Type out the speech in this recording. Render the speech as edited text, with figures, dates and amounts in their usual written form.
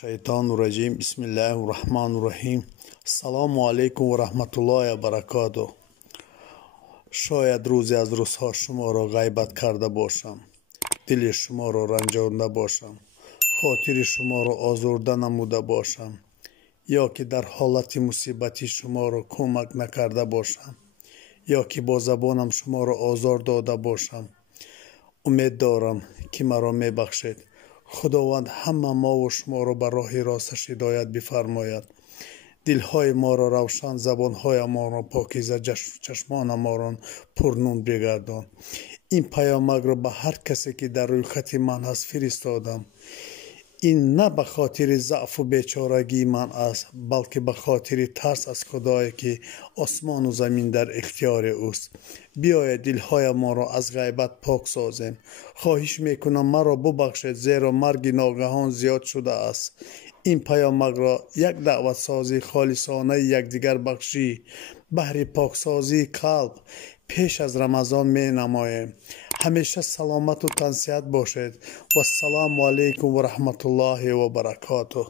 شیطان الرجیم. بسم الله الرحمن الرحیم. السلام علیکم و رحمت الله و برکاته. شاید روزی از روزها شما را غیبت کرده باشم، دل شما را رنجانده باشم، خاطر شما را آزرده نموده باشم، یا که در حالت مصیبتی شما را کمک نکرده باشم، یا که با زبانم شما را آزار داده باشم. امید دارم که مرا میبخشید. خداوند همه ما و شما را به راه راستش هدایت بفرماید. دلهای ما را روشن، زبانهای ما را پاکیزه، چشمان ما را پرنور بگردان. این پیامک را به هر کسی که در روی خط من هست فرستادم. این نه به خاطر ضعف و بیچارگی من است، بلکه به خاطر ترس از خدایی که آسمان و زمین در اختیار اوست. بیاید دلهای ما را از غیبت پاک سازیم. خواهش میکنم مرا ببخشید، زیرا مرگ ناگهان زیاد شده است. این پیامک را یک دعوت سازی خالصانه یکدیگر بخشی بهر پاکسازی قلب پیش از رمضان می نماییم. همیشه سلامت و تنصیحت باشید و السلام علیکم و رحمت الله و برکاته.